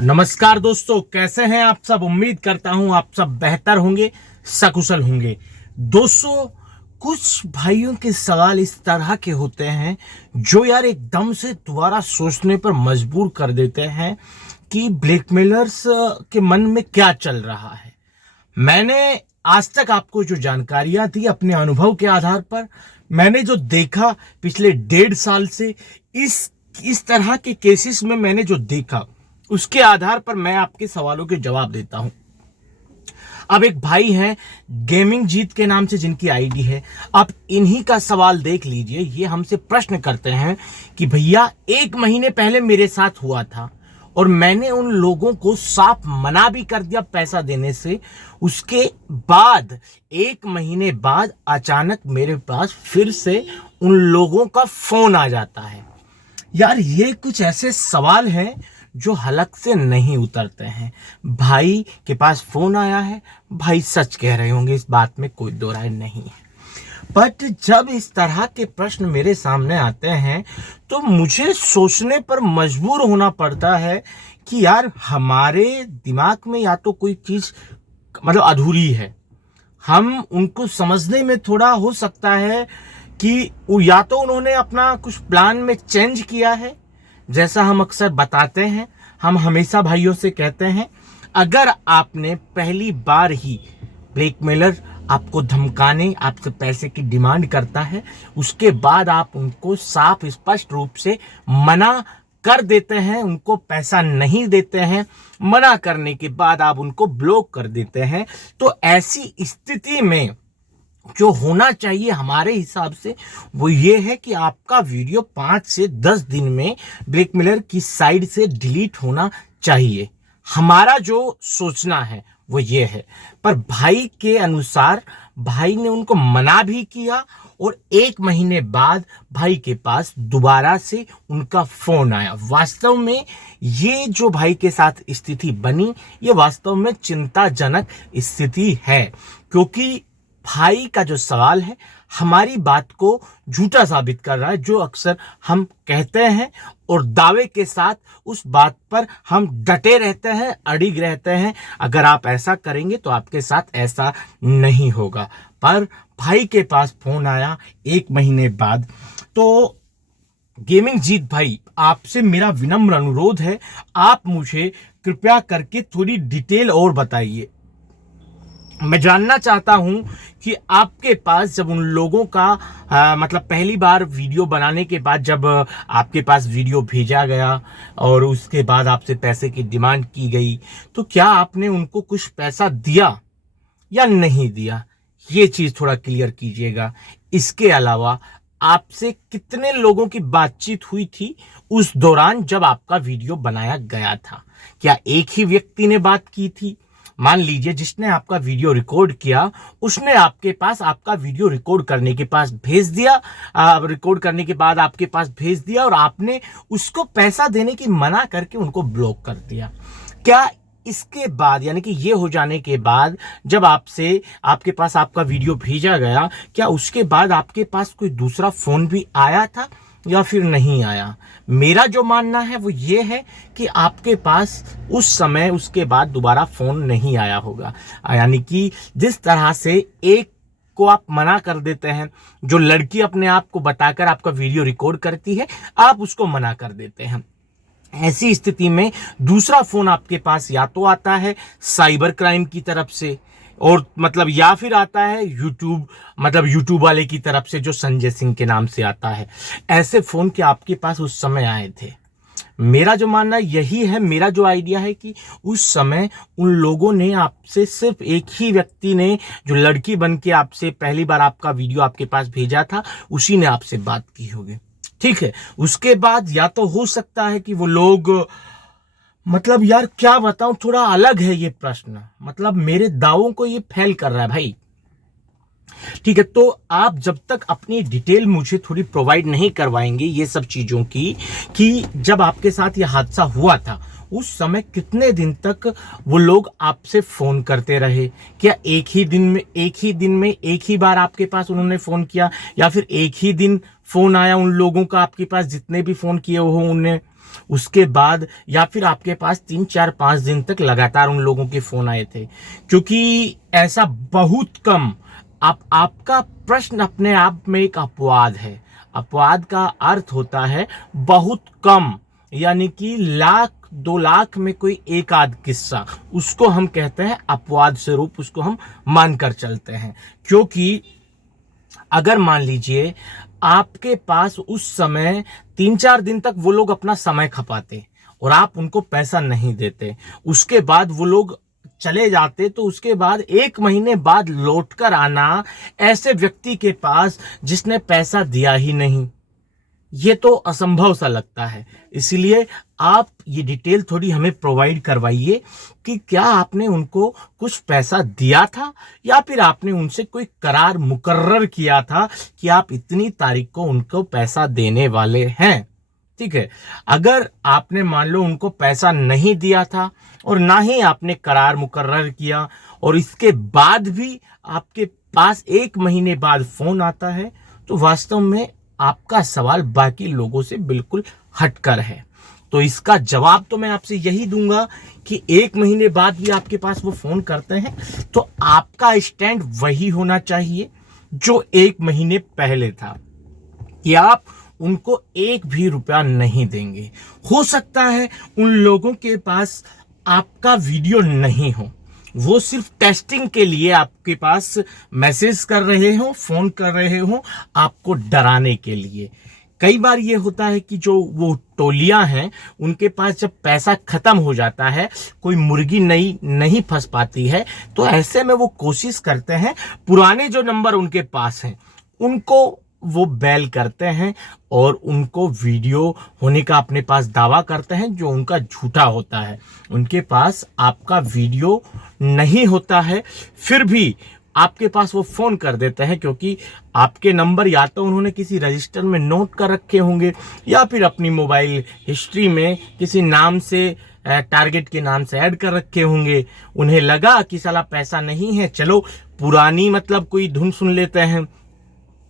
नमस्कार दोस्तों, कैसे हैं आप सब। उम्मीद करता हूं आप सब बेहतर होंगे, सकुशल होंगे। दोस्तों, कुछ भाइयों के सवाल इस तरह के होते हैं जो यार एकदम से दोबारा सोचने पर मजबूर कर देते हैं कि ब्लैकमेलर्स के मन में क्या चल रहा है। मैंने आज तक आपको जो जानकारियां दी अपने अनुभव के आधार पर, मैंने जो देखा पिछले 1.5 साल से इस तरह के केसेस में मैंने जो देखा, उसके आधार पर मैं आपके सवालों के जवाब देता हूं। अब एक भाई हैं गेमिंग जीत के नाम से जिनकी आईडी है। अब इन्हीं का सवाल देख लीजिए। ये हमसे प्रश्न करते हैं कि भैया 1 महीने पहले मेरे साथ हुआ था और मैंने उन लोगों को साफ मना भी कर दिया पैसा देने से। उसके बाद 1 महीने बाद अचानक मेरे पास फिर से उन लोगों का फोन आ जाता है। यार, ये कुछ ऐसे सवाल हैं जो हलक से नहीं उतरते हैं। भाई के पास फोन आया है, भाई सच कह रहे होंगे, इस बात में कोई दो राय नहीं है। बट जब इस तरह के प्रश्न मेरे सामने आते हैं तो मुझे सोचने पर मजबूर होना पड़ता है कि यार हमारे दिमाग में या तो कोई चीज अधूरी है। हम उनको समझने में थोड़ा हो सकता है कि या तो उन्होंने अपना कुछ प्लान में चेंज किया है। जैसा हम अक्सर बताते हैं, हम हमेशा भाइयों से कहते हैं, अगर आपने पहली बार ही ब्लैकमेलर आपको धमकाने, आपसे पैसे की डिमांड करता है, उसके बाद आप उनको साफ स्पष्ट रूप से मना कर देते हैं, उनको पैसा नहीं देते हैं, मना करने के बाद आप उनको ब्लॉक कर देते हैं, तो ऐसी स्थिति में जो होना चाहिए हमारे हिसाब से वो ये है कि आपका वीडियो 5 से 10 दिन में ब्लैकमेलर की साइड से डिलीट होना चाहिए। हमारा जो सोचना है वो ये है। पर भाई के अनुसार भाई ने उनको मना भी किया और 1 महीने बाद भाई के पास दोबारा से उनका फोन आया। वास्तव में ये जो भाई के साथ स्थिति बनी, ये वास्तव में चिंताजनक स्थिति है, क्योंकि भाई का जो सवाल है हमारी बात को झूठा साबित कर रहा है। जो अक्सर हम कहते हैं और दावे के साथ उस बात पर हम डटे रहते हैं, अड़िग रहते हैं, अगर आप ऐसा करेंगे तो आपके साथ ऐसा नहीं होगा। पर भाई के पास फोन आया 1 महीने बाद। तो गेमिंग जीत भाई, आपसे मेरा विनम्र अनुरोध है, आप मुझे कृपया करके थोड़ी डिटेल और बताइए। मैं जानना चाहता हूं कि आपके पास जब उन लोगों का पहली बार वीडियो बनाने के बाद जब आपके पास वीडियो भेजा गया और उसके बाद आपसे पैसे की डिमांड की गई, तो क्या आपने उनको कुछ पैसा दिया या नहीं दिया, ये चीज थोड़ा क्लियर कीजिएगा। इसके अलावा आपसे कितने लोगों की बातचीत हुई थी उस दौरान जब आपका वीडियो बनाया गया था? क्या एक ही व्यक्ति ने बात की थी? मान लीजिए जिसने आपका वीडियो रिकॉर्ड किया उसने आपके पास आपका वीडियो रिकॉर्ड करने के पास भेज दिया, रिकॉर्ड करने के बाद आपके पास भेज दिया और आपने उसको पैसा देने की मना करके उनको ब्लॉक कर दिया। क्या इसके बाद, यानी कि ये हो जाने के बाद जब आपके पास आपका वीडियो भेजा गया, क्या उसके बाद आपके पास कोई दूसरा फोन भी आया था या फिर नहीं आया? मेरा जो मानना है वो ये है कि आपके पास उस समय उसके बाद दोबारा फोन नहीं आया होगा। यानी कि जिस तरह से एक को आप मना कर देते हैं, जो लड़की अपने आप को बताकर आपका वीडियो रिकॉर्ड करती है, आप उसको मना कर देते हैं। ऐसी स्थिति में दूसरा फोन आपके पास या तो आता है साइबर क्राइम की तरफ से, और या फिर आता है यूट्यूब वाले की तरफ से जो संजय सिंह के नाम से आता है। ऐसे फोन के आपके पास उस समय आए थे। मेरा जो मानना यही है, मेरा जो आइडिया है कि उस समय उन लोगों ने आपसे, सिर्फ एक ही व्यक्ति ने जो लड़की बन के आपसे पहली बार आपका वीडियो आपके पास भेजा था, उसी ने आपसे बात की होगी। ठीक है, उसके बाद या तो हो सकता है कि वो लोग, यार क्या बताऊं, थोड़ा अलग है ये प्रश्न। मेरे दावों को ये फेल कर रहा है भाई। ठीक है, तो आप जब तक अपनी डिटेल मुझे थोड़ी प्रोवाइड नहीं करवाएंगे ये सब चीजों की, कि जब आपके साथ ये हादसा हुआ था उस समय कितने दिन तक वो लोग आपसे फोन करते रहे? क्या एक ही दिन में एक ही बार आपके पास उन्होंने फोन किया, या फिर एक ही दिन फोन आया उन लोगों का आपके पास जितने भी फोन किए हो उन्हें? उसके बाद या फिर आपके पास 3 4 5 दिन तक लगातार उन लोगों के फोन आए थे, क्योंकि ऐसा बहुत कम। आपका प्रश्न अपने आप में एक अपवाद है। अपवाद का अर्थ होता है बहुत कम, यानी कि 1 लाख 2 लाख में कोई एक आध किस्सा, उसको हम कहते हैं अपवाद स्वरूप, उसको हम मानकर चलते हैं। क्योंकि अगर मान लीजिए आपके पास उस समय 3 4 दिन तक वो लोग अपना समय खपाते और आप उनको पैसा नहीं देते, उसके बाद वो लोग चले जाते, तो उसके बाद 1 महीने बाद लौट कर आना ऐसे व्यक्ति के पास जिसने पैसा दिया ही नहीं, ये तो असंभव सा लगता है। इसलिए आप ये डिटेल थोड़ी हमें प्रोवाइड करवाइए कि क्या आपने उनको कुछ पैसा दिया था या फिर आपने उनसे कोई करार मुकर्रर किया था कि आप इतनी तारीख को उनको पैसा देने वाले हैं। ठीक है, अगर आपने मान लो उनको पैसा नहीं दिया था और ना ही आपने करार मुकर्रर किया और इसके बाद भी आपके पास 1 महीने बाद फोन आता है, तो वास्तव में आपका सवाल बाकी लोगों से बिल्कुल हटकर है। तो इसका जवाब तो मैं आपसे यही दूंगा कि 1 महीने बाद भी आपके पास वो फोन करते हैं, तो आपका स्टैंड वही होना चाहिए जो 1 महीने पहले था, कि आप उनको 1 भी रुपया नहीं देंगे। हो सकता है उन लोगों के पास आपका वीडियो नहीं हो, वो सिर्फ टेस्टिंग के लिए आपके पास मैसेज कर रहे हो, फोन कर रहे हो, आपको डराने के लिए। कई बार ये होता है कि जो वो टोलियां हैं, उनके पास जब पैसा खत्म हो जाता है, कोई मुर्गी नई नहीं फंस पाती है, तो ऐसे में वो कोशिश करते हैं पुराने जो नंबर उनके पास हैं उनको वो बैल करते हैं और उनको वीडियो होने का अपने पास दावा करते हैं, जो उनका झूठा होता है। उनके पास आपका वीडियो नहीं होता है, फिर भी आपके पास वो फोन कर देते हैं, क्योंकि आपके नंबर या तो उन्होंने किसी रजिस्टर में नोट कर रखे होंगे या फिर अपनी मोबाइल हिस्ट्री में किसी नाम से, टारगेट के नाम से ऐड कर रखे होंगे। उन्हें लगा कि साला पैसा नहीं है, चलो पुरानी मतलब कोई धुन सुन लेते हैं,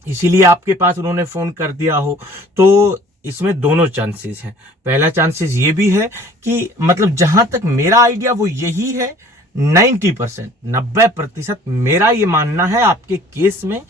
इसीलिए आपके पास उन्होंने फोन कर दिया हो। तो इसमें दोनों चांसेस हैं। पहला चांसेस ये भी है कि मतलब जहां तक मेरा आइडिया वो यही है, 90% 90% मेरा ये मानना है आपके केस में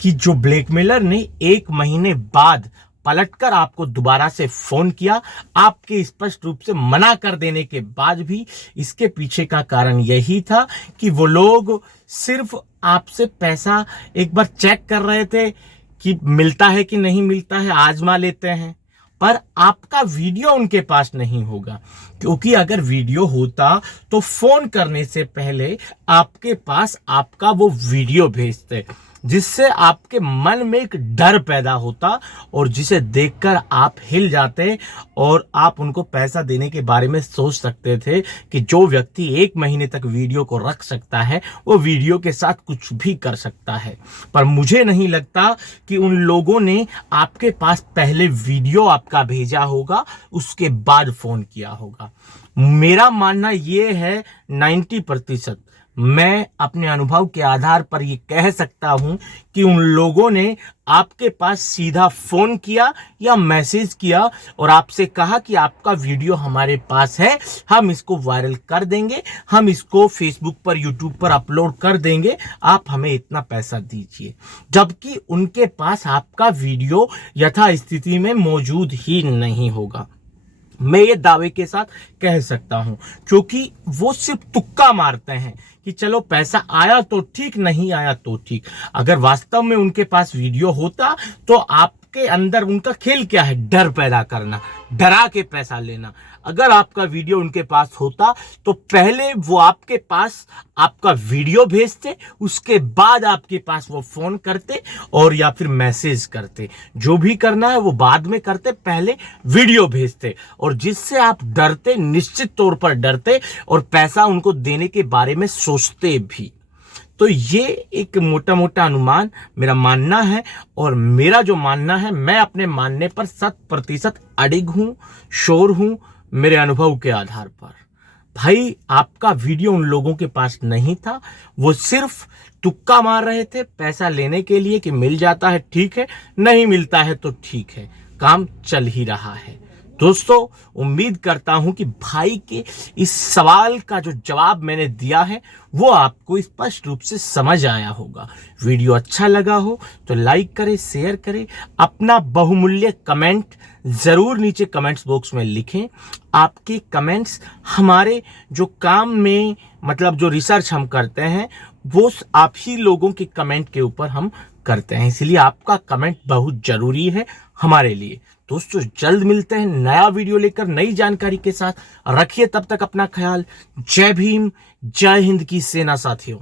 कि जो ब्लैकमेलर ने 1 महीने बाद पलटकर आपको दोबारा से फोन किया, आपके स्पष्ट रूप से मना कर देने के बाद भी, इसके पीछे का कारण यही था कि वो लोग सिर्फ आपसे पैसा एक बार चेक कर रहे थे कि मिलता है कि नहीं मिलता है, आजमा लेते हैं। पर आपका वीडियो उनके पास नहीं होगा, क्योंकि अगर वीडियो होता तो फोन करने से पहले आपके पास आपका वो वीडियो भेजते, जिससे आपके मन में एक डर पैदा होता और जिसे देखकर आप हिल जाते और आप उनको पैसा देने के बारे में सोच सकते थे कि जो व्यक्ति 1 महीने तक वीडियो को रख सकता है वो वीडियो के साथ कुछ भी कर सकता है। पर मुझे नहीं लगता कि उन लोगों ने आपके पास पहले वीडियो आपका भेजा होगा, उसके बाद फोन किया होगा। मेरा मानना यह है 90%, मैं अपने अनुभव के आधार पर ये कह सकता हूं कि उन लोगों ने आपके पास सीधा फोन किया या मैसेज किया और आपसे कहा कि आपका वीडियो हमारे पास है, हम इसको वायरल कर देंगे, हम इसको फेसबुक पर, यूट्यूब पर अपलोड कर देंगे, आप हमें इतना पैसा दीजिए। जबकि उनके पास आपका वीडियो यथा स्थिति में मौजूद ही नहीं होगा। मैं ये दावे के साथ कह सकता हूं, क्योंकि वो सिर्फ तुक्का मारते हैं कि चलो पैसा आया तो ठीक, नहीं आया तो ठीक। अगर वास्तव में उनके पास वीडियो होता तो आपके अंदर उनका खेल क्या है, डर पैदा करना, डरा के पैसा लेना। अगर आपका वीडियो उनके पास होता तो पहले वो आपके पास आपका वीडियो भेजते, उसके बाद आपके पास वो फोन करते और या फिर मैसेज करते, जो भी करना है वो बाद में करते, पहले वीडियो भेजते। और जिससे आप डरते, निश्चित तौर पर डरते और पैसा उनको देने के बारे में सोचते भी। तो ये एक मोटा मोटा अनुमान मेरा मानना है, और मेरा जो मानना है, मैं अपने मानने पर 100% अडिग हूं, श्योर हूं, मेरे अनुभव के आधार पर। भाई आपका वीडियो उन लोगों के पास नहीं था, वो सिर्फ तुक्का मार रहे थे पैसा लेने के लिए कि मिल जाता है ठीक है, नहीं मिलता है तो ठीक है, काम चल ही रहा है। दोस्तों उम्मीद करता हूं कि भाई के इस सवाल का जो जवाब मैंने दिया है वो आपको स्पष्ट रूप से समझ आया होगा। वीडियो अच्छा लगा हो तो लाइक करें, शेयर करें, अपना बहुमूल्य कमेंट जरूर नीचे कमेंट्स बॉक्स में लिखें। आपके कमेंट्स हमारे जो काम में मतलब जो रिसर्च हम करते हैं वो आप ही लोगों के कमेंट के ऊपर हम करते हैं, इसलिए आपका कमेंट बहुत जरूरी है हमारे लिए। दोस्तों जल्द मिलते हैं नया वीडियो लेकर नई जानकारी के साथ। रखिए तब तक अपना ख्याल। जय भीम, जय हिंद की सेना साथियों।